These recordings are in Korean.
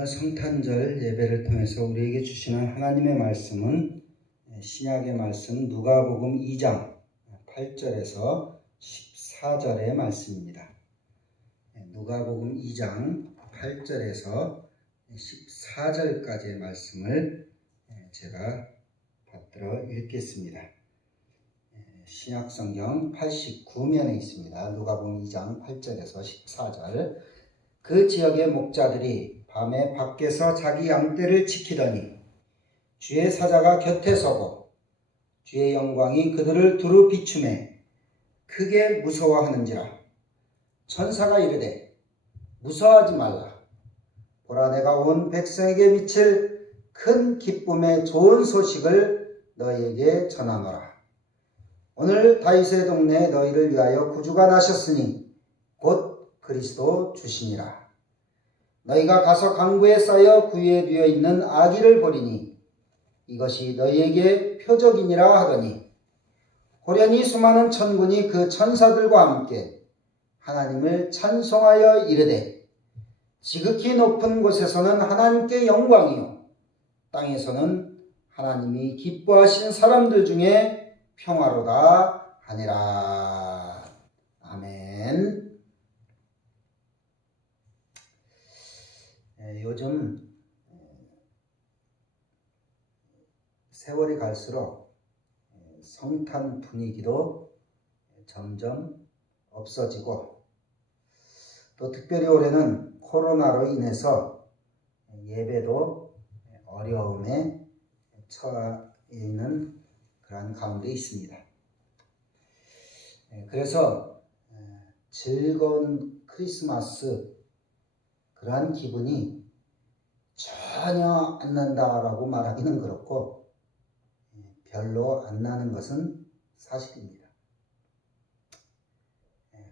오늘 성탄절 예배를 통해서 우리에게 주시는 하나님의 말씀은 신약의 말씀 누가복음 2장 8절에서 14절의 말씀입니다. 누가복음 2장 8절에서 14절까지의 말씀을 제가 받들어 읽겠습니다. 신약성경 89면에 있습니다. 누가복음 2장 8절에서 14절. 그 지역의 목자들이 밤에 밖에서 자기 양떼를 지키더니 주의 사자가 곁에 서고 주의 영광이 그들을 두루 비추매 크게 무서워하는지라. 천사가 이르되 무서워하지 말라. 보라, 내가 온 백성에게 미칠 큰 기쁨의 좋은 소식을 너희에게 전하노라. 오늘 다윗의 동네에 너희를 위하여 구주가 나셨으니 곧 그리스도 주시니라. 너희가 가서 강구에 쌓여 구유에 누워 있는 아기를 보리니 이것이 너희에게 표적이니라 하더니 호련히 수많은 천군이 그 천사들과 함께 하나님을 찬송하여 이르되 지극히 높은 곳에서는 하나님께 영광이요 땅에서는 하나님이 기뻐하신 사람들 중에 평화로다 하니라. 아멘. 요즘 세월이 갈수록 성탄 분위기도 점점 없어지고 또 특별히 올해는 코로나로 인해서 예배도 어려움에 처해 있는 그런 가운데 있습니다. 그래서 즐거운 크리스마스 그러한 기분이 전혀 안 난다라고 말하기는 그렇고 별로 안 나는 것은 사실입니다.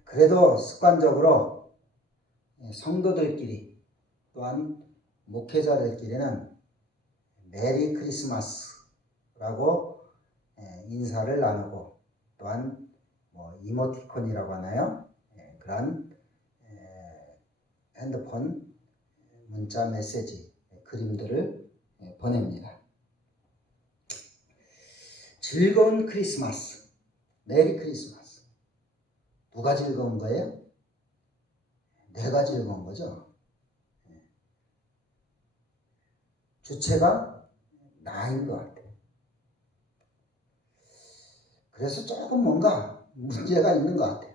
그래도 습관적으로 성도들끼리 또한 목회자들끼리는 메리 크리스마스라고 인사를 나누고 또한 이모티콘이라고 하나요? 그런 핸드폰 문자 메시지 그림들을 보냅니다. 즐거운 크리스마스, 메리 크리스마스. 누가 즐거운 거예요? 내가 즐거운 거죠. 주체가 나인 것 같아요. 그래서 조금 뭔가 문제가 있는 것 같아요.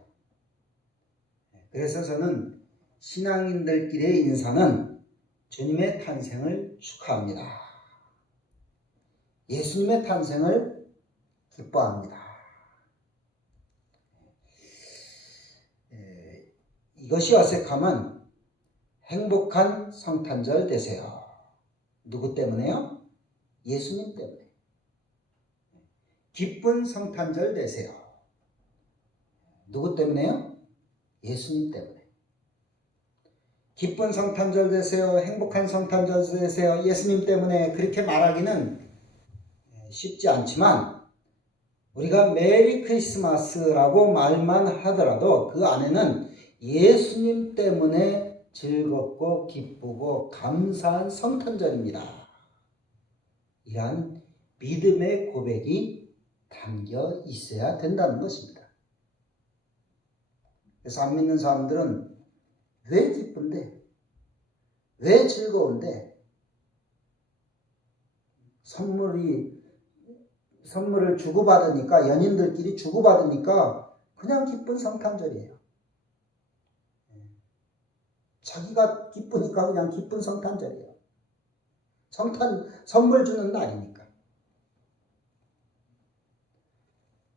그래서 저는 신앙인들끼리의 인사는 주님의 탄생을 축하합니다. 예수님의 탄생을 기뻐합니다. 이것이 어색하면 행복한 성탄절 되세요. 누구 때문에요? 예수님 때문에. 기쁜 성탄절 되세요. 누구 때문에요? 예수님 때문에. 기쁜 성탄절 되세요. 행복한 성탄절 되세요. 예수님 때문에 그렇게 말하기는 쉽지 않지만 우리가 메리 크리스마스라고 말만 하더라도 그 안에는 예수님 때문에 즐겁고 기쁘고 감사한 성탄절입니다. 이러한 믿음의 고백이 담겨 있어야 된다는 것입니다. 그래서 안 믿는 사람들은 왜 기쁜데? 왜 즐거운데? 선물을 주고받으니까, 연인들끼리 주고받으니까 그냥 기쁜 성탄절이에요. 자기가 기쁘니까 그냥 기쁜 성탄절이에요. 선물 주는 날이니까.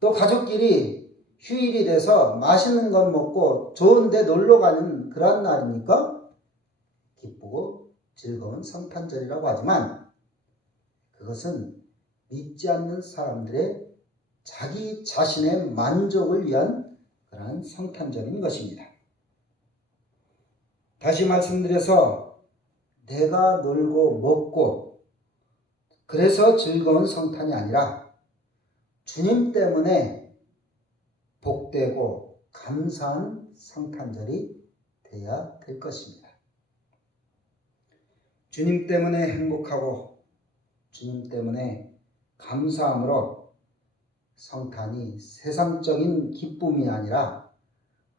또 가족끼리 휴일이 돼서 맛있는 것 먹고 좋은 데 놀러 가는 그런 날이니까 기쁘고 즐거운 성탄절이라고 하지만 그것은 믿지 않는 사람들의 자기 자신의 만족을 위한 그런 성탄절인 것입니다. 다시 말씀드려서 내가 놀고 먹고 그래서 즐거운 성탄이 아니라 주님 때문에 복되고 감사한 성탄절이 되어야 될 것입니다. 주님 때문에 행복하고 주님 때문에 감사함으로 성탄이 세상적인 기쁨이 아니라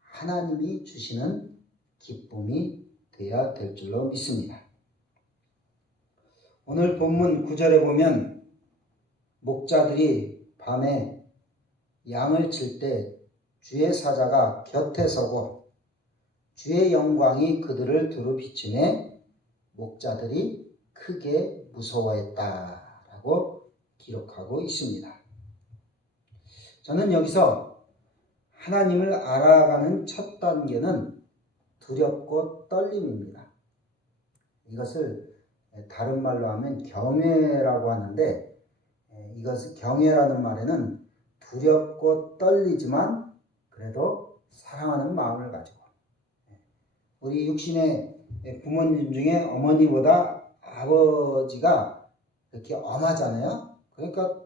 하나님이 주시는 기쁨이 되어야 될 줄로 믿습니다. 오늘 본문 9절에 보면 목자들이 밤에 양을 칠 때 주의 사자가 곁에 서고 주의 영광이 그들을 두루 비추매 목자들이 크게 무서워했다라고 기록하고 있습니다. 저는 여기서 하나님을 알아가는 첫 단계는 두렵고 떨림입니다. 이것을 다른 말로 하면 경외라고 하는데, 이것을 경외라는 말에는 두렵고 떨리지만 그래도 사랑하는 마음을 가지고, 우리 육신의 부모님 중에 어머니보다 아버지가 이렇게 엄하잖아요. 그러니까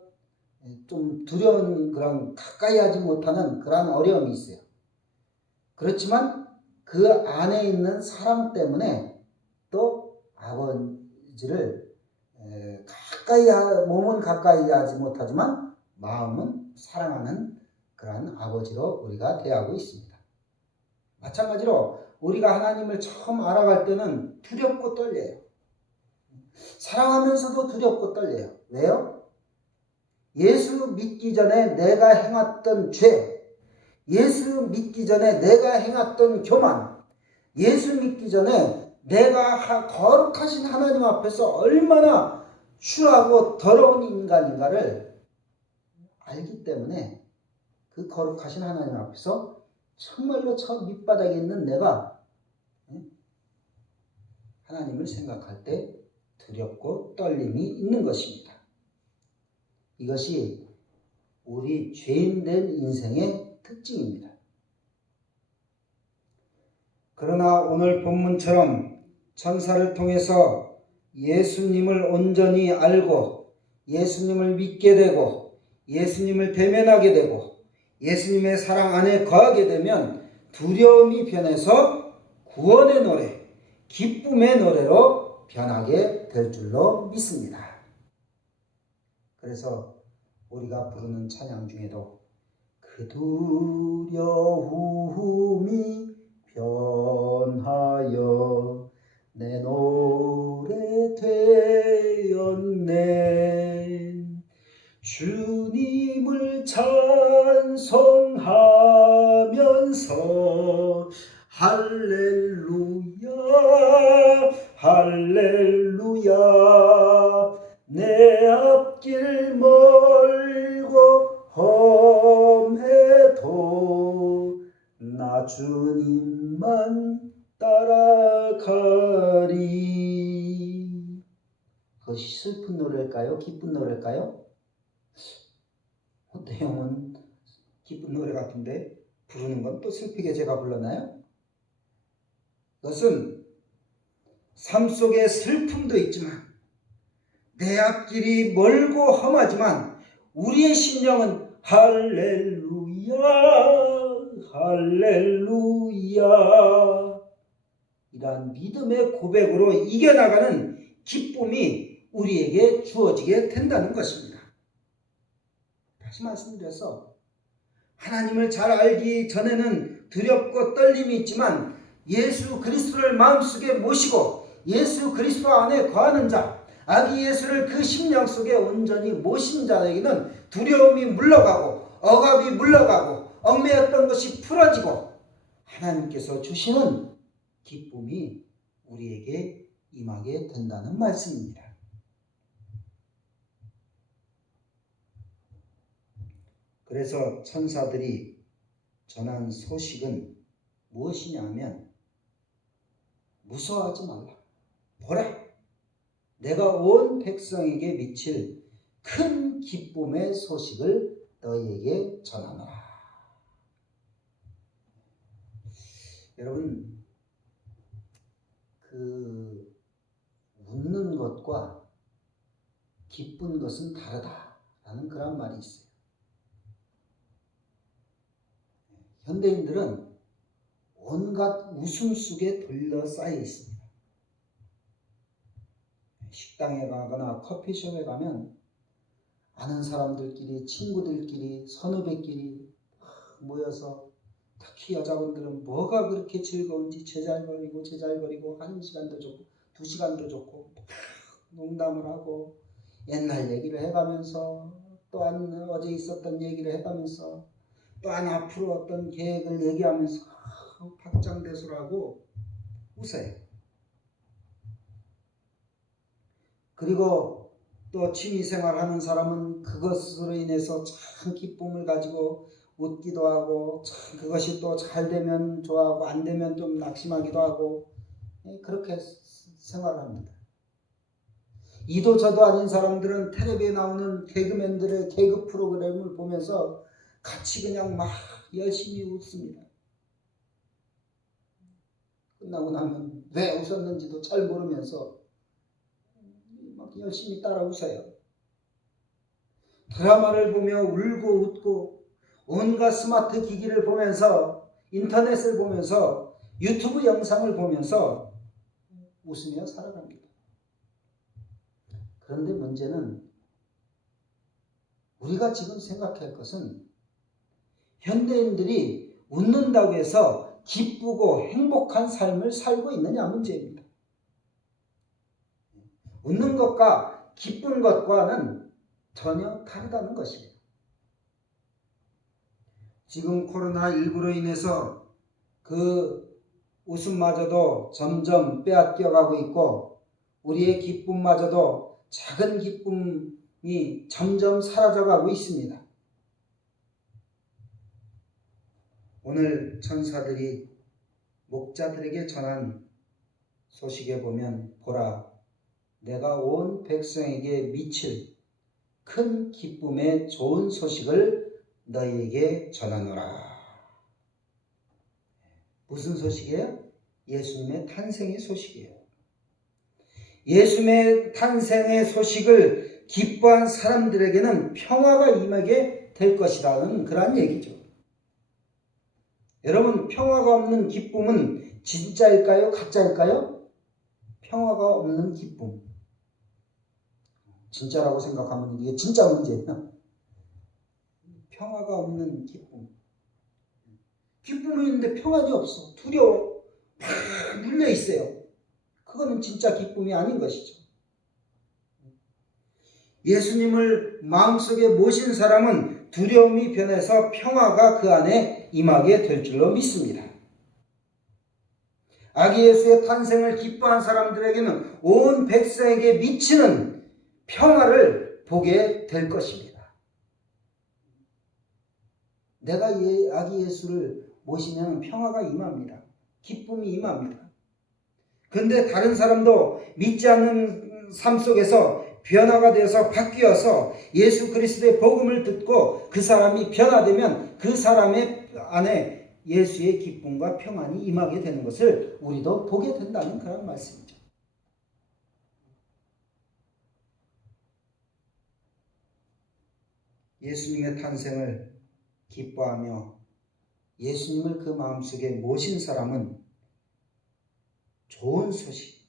좀 두려운 그런 가까이 하지 못하는 그런 어려움이 있어요. 그렇지만 그 안에 있는 사랑 때문에 또 아버지를 몸은 가까이 하지 못하지만 마음은 사랑하는 그러한 아버지로 우리가 대하고 있습니다. 마찬가지로 우리가 하나님을 처음 알아갈 때는 두렵고 떨려요. 사랑하면서도 두렵고 떨려요. 왜요? 예수 믿기 전에 내가 행했던 죄, 예수 믿기 전에 내가 행했던 교만, 예수 믿기 전에 내가 거룩하신 하나님 앞에서 얼마나 추하고 더러운 인간인가를 알기 때문에 그 거룩하신 하나님 앞에서 정말로 저 밑바닥에 있는 내가 하나님을 생각할 때 두렵고 떨림이 있는 것입니다. 이것이 우리 죄인된 인생의 특징입니다. 그러나 오늘 본문처럼 천사를 통해서 예수님을 온전히 알고 예수님을 믿게 되고 예수님을 대면하게 되고 예수님의 사랑 안에 거하게 되면 두려움이 변해서 구원의 노래, 기쁨의 노래로 변하게 될 줄로 믿습니다. 그래서 우리가 부르는 찬양 중에도 그 두려움이 변하여 내 노래 되었네. 주님을 찬송하면서 할렐루야 할렐루야 내 앞길 멀고 험해도 나 주님만 따라가리. 그것이 슬픈 노래일까요? 기쁜 노래일까요? 내용은 기쁜 노래 같은데 부르는 건 또 슬프게 제가 불렀나요? 그것은 삶 속에 슬픔도 있지만 내 앞길이 멀고 험하지만 우리의 심령은 할렐루야 할렐루야 이러한 믿음의 고백으로 이겨나가는 기쁨이 우리에게 주어지게 된다는 것입니다. 다시 말씀드려서 하나님을 잘 알기 전에는 두렵고 떨림이 있지만 예수 그리스도를 마음속에 모시고 예수 그리스도 안에 거하는 자, 아기 예수를 그 심령 속에 온전히 모신 자에게는 두려움이 물러가고 억압이 물러가고 얽매였던 것이 풀어지고 하나님께서 주시는 기쁨이 우리에게 임하게 된다는 말씀입니다. 그래서 천사들이 전한 소식은 무엇이냐면 무서워하지 말라. 보라, 내가 온 백성에게 미칠 큰 기쁨의 소식을 너희에게 전하노라. 여러분, 그 웃는 것과 기쁜 것은 다르다라는 그런 말이 있어요. 현대인들은 온갖 웃음 속에 둘러싸여 있습니다. 식당에 가거나 커피숍에 가면 아는 사람들끼리, 친구들끼리, 선후배끼리 모여서 특히 여자분들은 뭐가 그렇게 즐거운지 제잘거리고 1시간도 좋고 2시간도 좋고 농담을 하고 옛날 얘기를 해가면서 또한 어제 있었던 얘기를 해가면서 또한 앞으로 어떤 계획을 얘기하면서 박장대소하고 웃어요. 그리고 또 취미생활 하는 사람은 그것으로 인해서 참 기쁨을 가지고 웃기도 하고 참 그것이 또 잘 되면 좋아하고 안 되면 좀 낙심하기도 하고 그렇게 생활합니다. 이도 저도 아닌 사람들은 텔레비에 나오는 개그맨들의 개그 프로그램을 보면서 같이 그냥 막 열심히 웃습니다. 끝나고 나면 왜 웃었는지도 잘 모르면서 막 열심히 따라 웃어요. 드라마를 보며 울고 웃고 온갖 스마트 기기를 보면서 인터넷을 보면서 유튜브 영상을 보면서 웃으며 살아갑니다. 그런데 문제는 우리가 지금 생각할 것은 현대인들이 웃는다고 해서 기쁘고 행복한 삶을 살고 있느냐 문제입니다. 웃는 것과 기쁜 것과는 전혀 다르다는 것이에요. 지금 코로나19로 인해서 그 웃음마저도 점점 빼앗겨가고 있고 우리의 기쁨마저도 작은 기쁨이 점점 사라져가고 있습니다. 오늘 천사들이 목자들에게 전한 소식에 보면 보라 내가 온 백성에게 미칠 큰 기쁨의 좋은 소식을 너희에게 전하노라. 무슨 소식이에요? 예수님의 탄생의 소식이에요. 예수님의 탄생의 소식을 기뻐한 사람들에게는 평화가 임하게 될 것이라는 그런 얘기죠. 여러분 평화가 없는 기쁨은 진짜일까요? 가짜일까요? 평화가 없는 기쁨. 진짜라고 생각하면 이게 진짜 문제예요. 평화가 없는 기쁨. 기쁨이 있는데 평안이 없어. 두려워. 막 눌려 있어요. 그거는 진짜 기쁨이 아닌 것이죠. 예수님을 마음속에 모신 사람은 두려움이 변해서 평화가 그 안에 임하게 될 줄로 믿습니다. 아기 예수의 탄생을 기뻐한 사람들에게는 온 백성에게 미치는 평화를 보게 될 것입니다. 내가 아기 예수를 모시면 평화가 임합니다. 기쁨이 임합니다. 그런데 다른 사람도 믿지 않는 삶 속에서 변화가 되어서 바뀌어서 예수 그리스도의 복음을 듣고 그 사람이 변화되면 그 사람의 안에 예수의 기쁨과 평안이 임하게 되는 것을 우리도 보게 된다는 그런 말씀이죠. 예수님의 탄생을 기뻐하며 예수님을 그 마음속에 모신 사람은 좋은 소식,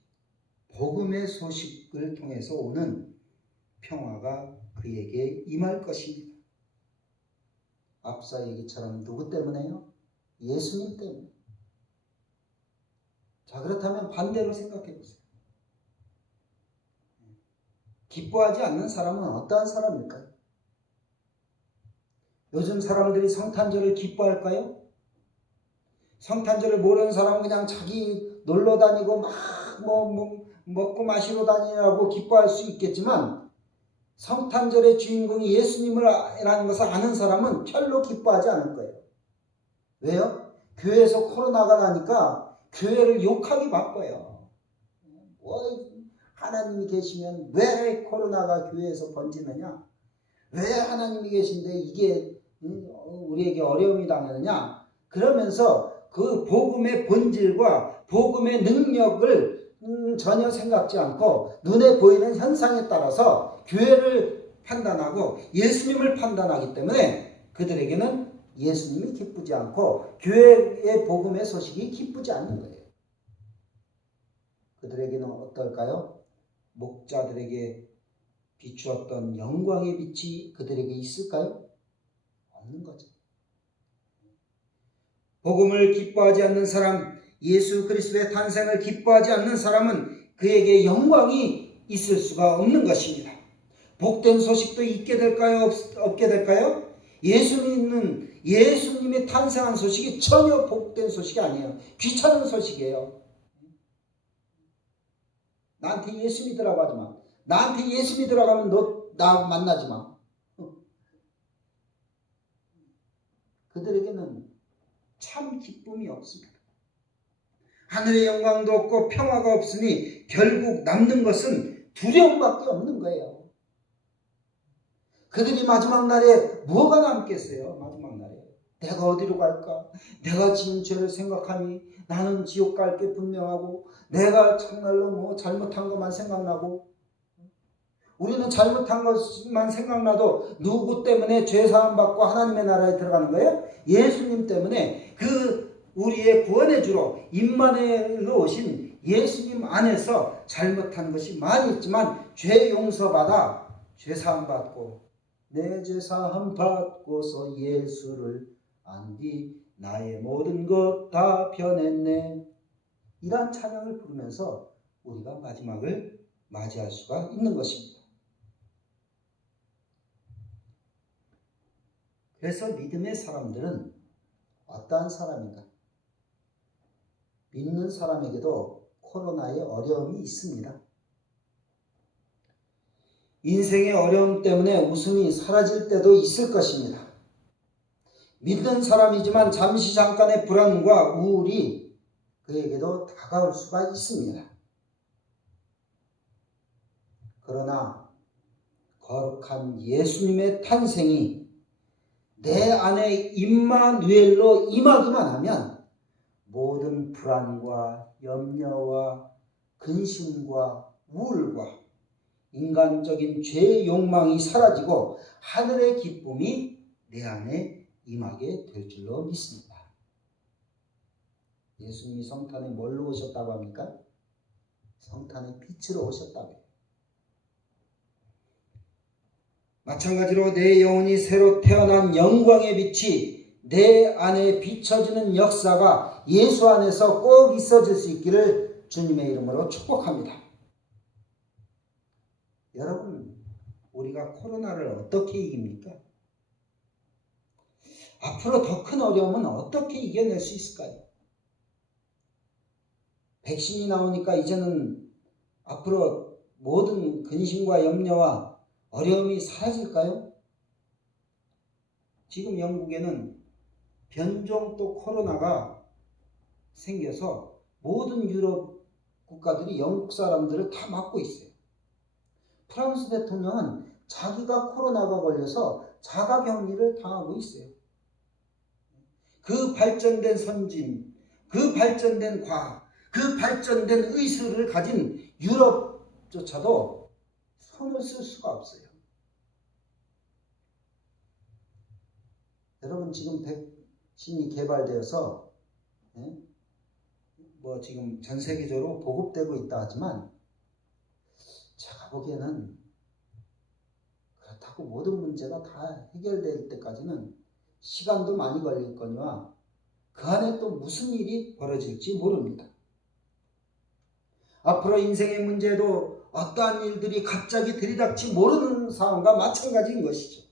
복음의 소식을 통해서 오는 평화가 그에게 임할 것입니다. 앞서 얘기처럼 누구 때문에요? 예수님 때문에. 자, 그렇다면 반대로 생각해 보세요. 기뻐하지 않는 사람은 어떠한 사람일까요? 요즘 사람들이 성탄절을 기뻐할까요? 성탄절을 모르는 사람은 그냥 자기 놀러 다니고 막 먹고 마시러 다니라고 기뻐할 수 있겠지만 성탄절의 주인공이 예수님이라는 것을 아는 사람은 별로 기뻐하지 않을 거예요. 왜요? 교회에서 코로나가 나니까 교회를 욕하기 바빠요. 하나님이 계시면 왜 코로나가 교회에서 번지느냐? 왜 하나님이 계신데 이게 우리에게 어려움이 당하느냐? 그러면서 그 복음의 본질과 복음의 능력을 전혀 생각지 않고 눈에 보이는 현상에 따라서 교회를 판단하고 예수님을 판단하기 때문에 그들에게는 예수님이 기쁘지 않고 교회의 복음의 소식이 기쁘지 않는 거예요. 그들에게는 어떨까요? 목자들에게 비추었던 영광의 빛이 그들에게 있을까요? 없는 거죠. 복음을 기뻐하지 않는 사람, 예수 그리스도의 탄생을 기뻐하지 않는 사람은 그에게 영광이 있을 수가 없는 것입니다. 복된 소식도 있게 될까요? 없게 될까요? 예수님이 탄생한 소식이 전혀 복된 소식이 아니에요. 귀찮은 소식이에요. 나한테 예수 믿으라고 하지 마. 나한테 예수 믿으라고 하면 너 나 만나지 마. 그들에게는 참 기쁨이 없습니다. 하늘의 영광도 없고 평화가 없으니 결국 남는 것은 두려움밖에 없는 거예요. 그들이 마지막 날에 뭐가 남겠어요? 마지막 날에 내가 어디로 갈까? 내가 지은 죄를 생각하니 나는 지옥 갈 게 분명하고 내가 정말로 잘못한 것만 생각나고, 우리는 잘못한 것만 생각나도 누구 때문에 죄사함 받고 하나님의 나라에 들어가는 거예요? 예수님 때문에, 우리의 구원의 주로 임마누엘로 오신 예수님 안에서 잘못한 것이 많이 있지만 죄 용서받아 죄사함 받고, 내 죄사함 받고서 예수를 안디 나의 모든 것 다 변했네, 이러한 찬양을 부르면서 우리가 마지막을 맞이할 수가 있는 것입니다. 그래서 믿음의 사람들은 어떠한 사람인가? 믿는 사람에게도 코로나의 어려움이 있습니다. 인생의 어려움 때문에 웃음이 사라질 때도 있을 것입니다. 믿는 사람이지만 잠시 잠깐의 불안과 우울이 그에게도 다가올 수가 있습니다. 그러나 거룩한 예수님의 탄생이 내 안에 임마누엘로 임하기만 하면 모든 불안과 염려와 근심과 우울과 인간적인 죄의 욕망이 사라지고 하늘의 기쁨이 내 안에 임하게 될 줄로 믿습니다. 예수님이 성탄에 뭘로 오셨다고 합니까? 성탄의 빛으로 오셨다고요. 마찬가지로 내 영혼이 새로 태어난 영광의 빛이 내 안에 비춰지는 역사가 예수 안에서 꼭 있어질 수 있기를 주님의 이름으로 축복합니다. 여러분, 우리가 코로나를 어떻게 이깁니까? 앞으로 더 큰 어려움은 어떻게 이겨낼 수 있을까요? 백신이 나오니까 이제는 앞으로 모든 근심과 염려와 어려움이 사라질까요? 지금 영국에는 변종 또 코로나가 생겨서 모든 유럽 국가들이 영국 사람들을 다 막고 있어요. 프랑스 대통령은 자기가 코로나가 걸려서 자가격리를 당하고 있어요. 그 발전된 선진, 그 발전된 과학, 그 발전된 의술을 가진 유럽조차도 손을 쓸 수가 없어요. 여러분, 지금 백신이 개발되어서 지금 전 세계적으로 보급되고 있다 하지만 제가 보기에는 그렇다고 모든 문제가 다 해결될 때까지는 시간도 많이 걸릴거니와 그 안에 또 무슨 일이 벌어질지 모릅니다. 앞으로 인생의 문제도 어떠한 일들이 갑자기 들이닥치 모르는 상황과 마찬가지인 것이죠.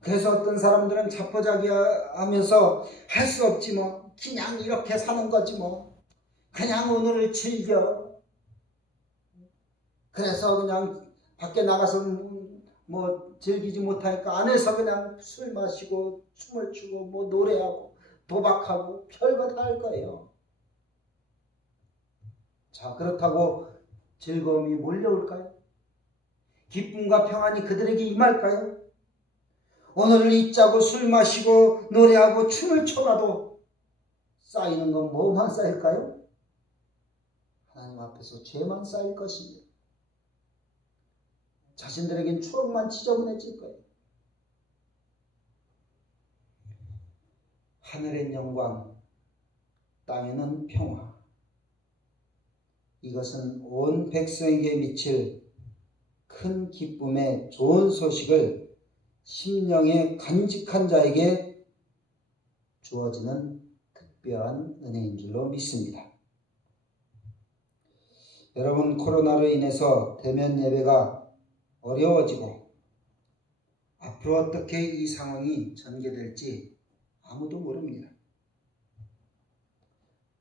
그래서 어떤 사람들은 자포자기하면서 할 수 없지 뭐, 그냥 이렇게 사는 거지 뭐, 그냥 오늘을 즐겨, 그래서 그냥 밖에 나가서 즐기지 못하니까 안에서 그냥 술 마시고 춤을 추고 노래하고 도박하고 별거 다 할 거예요. 자, 그렇다고 즐거움이 몰려올까요? 기쁨과 평안이 그들에게 임할까요? 오늘을 잊자고 술 마시고 노래하고 춤을 춰봐도 쌓이는 건 뭐만 쌓일까요? 하나님 앞에서 죄만 쌓일 것입니다. 자신들에겐 추억만 지저분해질 거예요. 하늘엔 영광, 땅에는 평화. 이것은 온 백성에게 미칠 큰 기쁨의 좋은 소식을 심령에 간직한 자에게 주어지는 특별한 은혜인 줄로 믿습니다. 여러분, 코로나로 인해서 대면 예배가 어려워지고 앞으로 어떻게 이 상황이 전개될지 아무도 모릅니다.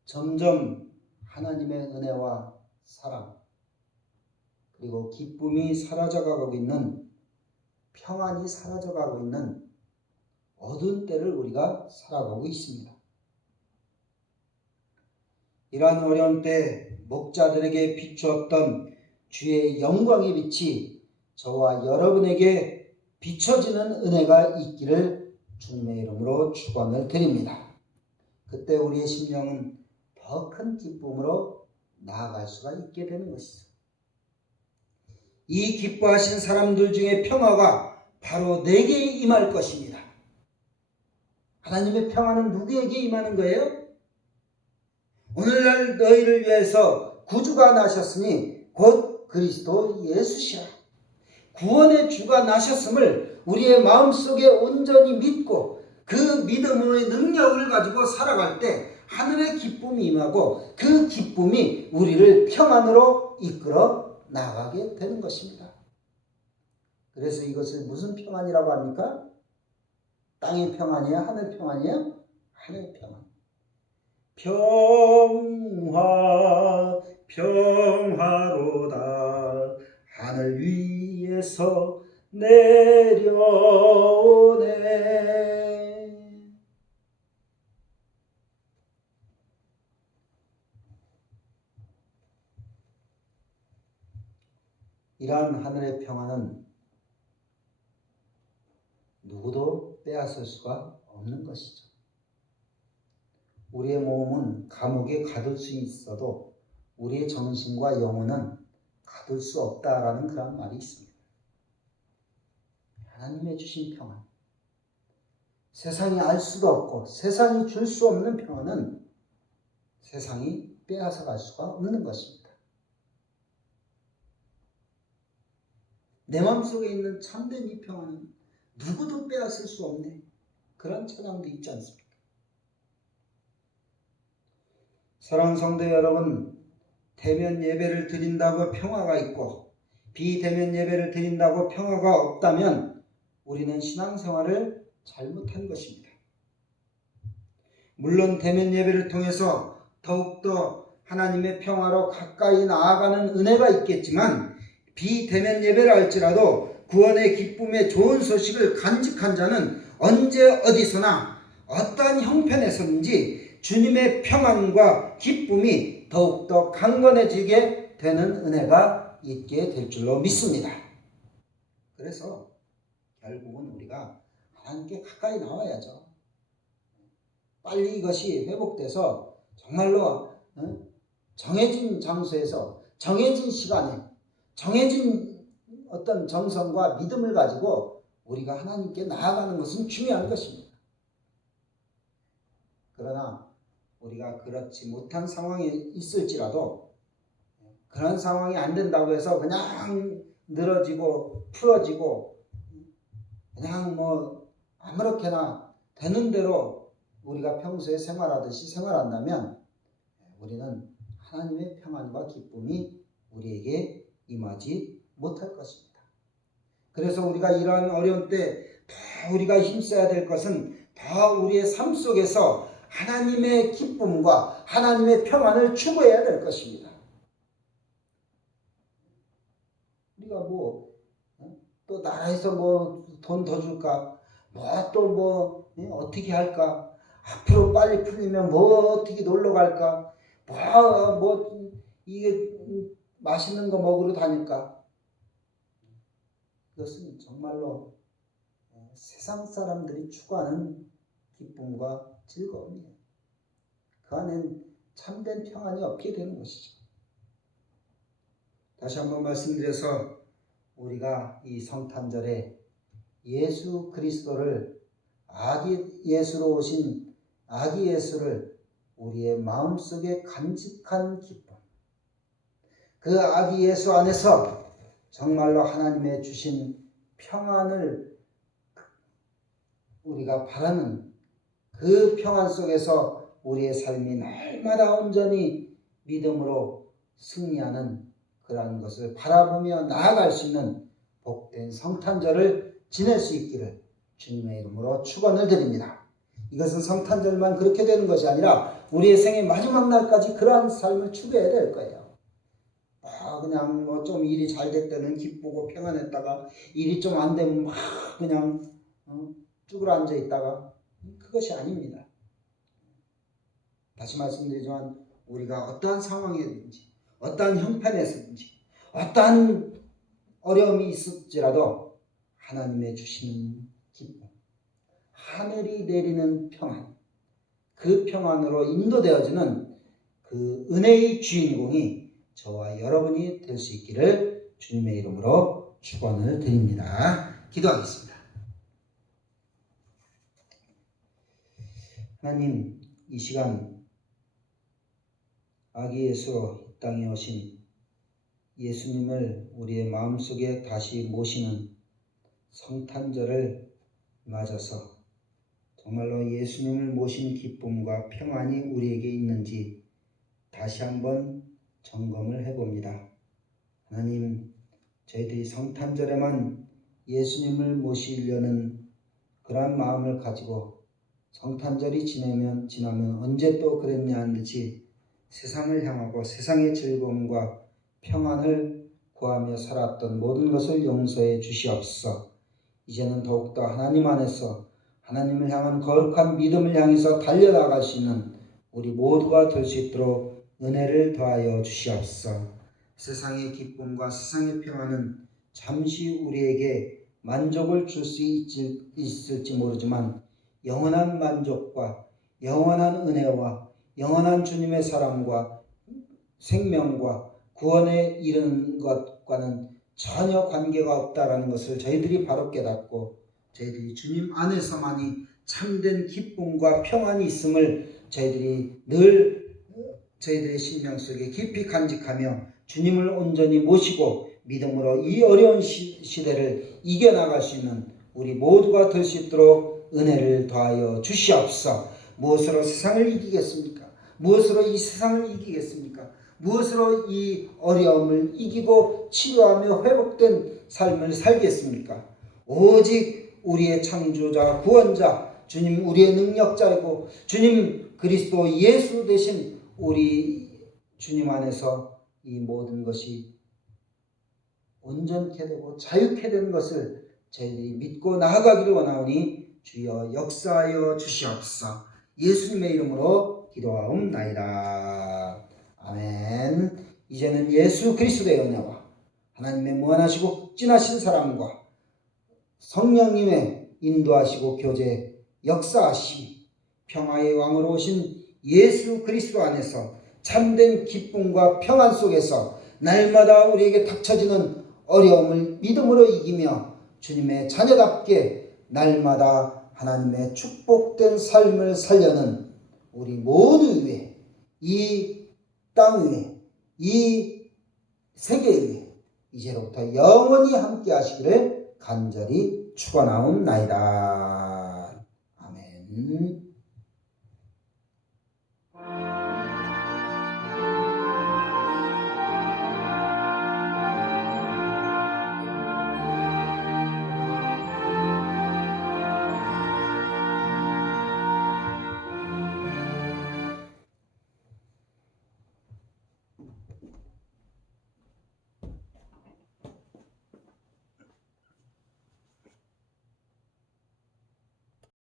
점점 하나님의 은혜와 사랑 그리고 기쁨이 사라져가고 있는, 평안이 사라져가고 있는 어두운 때를 우리가 살아가고 있습니다. 이러한 어려운 때 목자들에게 비추었던 주의 영광의 빛이 저와 여러분에게 비춰지는 은혜가 있기를 주님의 이름으로 축원을 드립니다. 그때 우리의 심령은 더 큰 기쁨으로 나아갈 수가 있게 되는 것이죠. 이 기뻐하신 사람들 중에 평화가 바로 내게 임할 것입니다. 하나님의 평화는 누구에게 임하는 거예요? 오늘날 너희를 위해서 구주가 나셨으니 곧 그리스도 예수시라. 구원의 주가 나셨음을 우리의 마음속에 온전히 믿고 그 믿음의 능력을 가지고 살아갈 때 하늘의 기쁨이 임하고 그 기쁨이 우리를 평안으로 이끌어 나가게 되는 것입니다. 그래서 이것을 무슨 평안이라고 합니까? 땅의 평안이에요? 하늘 평안이에요? 하늘 평안. 평화 평화로다 하늘 위에서 내려오네. 이러한 하늘의 평안은 누구도 빼앗을 수가 없는 것이죠. 우리의 몸은 감옥에 가둘 수 있어도 우리의 정신과 영혼은 가둘 수 없다라는 그런 말이 있습니다. 하나님의 주신 평안, 세상이 알 수도 없고 세상이 줄 수 없는 평안은 세상이 빼앗아 갈 수가 없는 것입니다. 내 마음속에 있는 참된 이 평안은 누구도 빼앗을 수 없네. 그런 찬양도 있지 않습니까? 사랑하는 성도 여러분, 대면 예배를 드린다고 평화가 있고 비대면 예배를 드린다고 평화가 없다면 우리는 신앙생활을 잘못한 것입니다. 물론 대면 예배를 통해서 더욱더 하나님의 평화로 가까이 나아가는 은혜가 있겠지만 비대면 예배를 할지라도 구원의 기쁨의 좋은 소식을 간직한 자는 언제 어디서나 어떠한 형편에서든지 주님의 평안과 기쁨이 더욱더 강건해지게 되는 은혜가 있게 될 줄로 믿습니다. 그래서 결국은 우리가 하나님께 가까이 나와야죠. 빨리 이것이 회복돼서 정말로 정해진 장소에서 정해진 시간에 정해진 어떤 정성과 믿음을 가지고 우리가 하나님께 나아가는 것은 중요한 것입니다. 그러나 우리가 그렇지 못한 상황이 있을지라도 그런 상황이 안 된다고 해서 그냥 늘어지고 풀어지고 그냥 뭐 아무렇게나 되는 대로 우리가 평소에 생활하듯이 생활한다면 우리는 하나님의 평안과 기쁨이 우리에게 임하지 못할 것입니다. 그래서 우리가 이러한 어려운 때 더 우리가 힘써야 될 것은 더 우리의 삶 속에서 하나님의 기쁨과 하나님의 평안을 추구해야 될 것입니다. 우리가 또 나라에서 돈 더 줄까? 어떻게 할까? 앞으로 빨리 풀리면 어떻게 놀러 갈까? 이게 맛있는 거 먹으러 다닐까? 이것은 정말로 세상 사람들이 추구하는 기쁨과 즐거움이에요. 그 안엔 참된 평안이 없게 되는 것이죠. 다시 한번 말씀드려서 우리가 이 성탄절에 예수 그리스도를 아기 예수로 오신 아기 예수를 우리의 마음속에 간직한 기쁨, 그 아기 예수 안에서 정말로 하나님의 주신 평안을 우리가 바라는 그 평안 속에서 우리의 삶이 날마다 온전히 믿음으로 승리하는 그러한 것을 바라보며 나아갈 수 있는 복된 성탄절을 지낼 수 있기를 주님의 이름으로 축원을 드립니다. 이것은 성탄절만 그렇게 되는 것이 아니라 우리의 생의 마지막 날까지 그러한 삶을 추구해야 될 거예요. 그냥 좀 일이 잘 될 때는 기쁘고 평안했다가 일이 좀 안 되면 막 그냥 쭈그러 앉아 있다가 그것이 아닙니다. 다시 말씀드리지만 우리가 어떠한 상황이든지 어떠한 형편에서든지 어떠한 어려움이 있을지라도 하나님의 주시는 기쁨, 하늘이 내리는 평안, 그 평안으로 인도되어지는 그 은혜의 주인공이 저와 여러분이 될 수 있기를 주님의 이름으로 축원을 드립니다. 기도하겠습니다. 하나님, 이 시간 아기 예수로 이 땅에 오신 예수님을 우리의 마음속에 다시 모시는 성탄절을 맞아서 정말로 예수님을 모신 기쁨과 평안이 우리에게 있는지 다시 한번 점검을 해봅니다. 하나님, 저희들이 성탄절에만 예수님을 모시려는 그러한 마음을 가지고 성탄절이 지나면 언제 또 그랬냐 한 듯이 세상을 향하고 세상의 즐거움과 평안을 구하며 살았던 모든 것을 용서해 주시옵소서. 이제는 더욱더 하나님 안에서 하나님을 향한 거룩한 믿음을 향해서 달려나갈 수 있는 우리 모두가 될 수 있도록 은혜를 더하여 주시옵소서. 세상의 기쁨과 세상의 평안은 잠시 우리에게 만족을 줄 수 있을지 모르지만 영원한 만족과 영원한 은혜와 영원한 주님의 사랑과 생명과 구원에 이르는 것과는 전혀 관계가 없다라는 것을 저희들이 바로 깨닫고 저희들이 주님 안에서만이 참된 기쁨과 평안이 있음을 저희들이 늘 저희들의 심령 속에 깊이 간직하며 주님을 온전히 모시고 믿음으로 이 어려운 시대를 이겨나갈 수 있는 우리 모두가 될 수 있도록 은혜를 더하여 주시옵소서. 무엇으로 세상을 이기겠습니까? 무엇으로 이 세상을 이기겠습니까? 무엇으로 이 어려움을 이기고 치료하며 회복된 삶을 살겠습니까? 오직 우리의 창조자 구원자 주님, 우리의 능력자이고 주님 그리스도 예수 되신 우리 주님 안에서 이 모든 것이 온전케 되고 자유케 되는 것을 저희들이 믿고 나아가기를 원하오니 주여 역사하여 주시옵소서. 예수님의 이름으로 기도하옵나이다. 아멘. 이제는 예수 그리스도의 은혜와 하나님의 무한하시고 진하신 사랑과 성령님의 인도하시고 교제 역사하시기 평화의 왕으로 오신 예수 그리스도 안에서 참된 기쁨과 평안 속에서 날마다 우리에게 닥쳐지는 어려움을 믿음으로 이기며 주님의 자녀답게 날마다 하나님의 축복된 삶을 살려는 우리 모두 위에 이 땅 위에 이 세계 위에 이제로부터 영원히 함께 하시기를 간절히 축원하옵나이다. 아멘.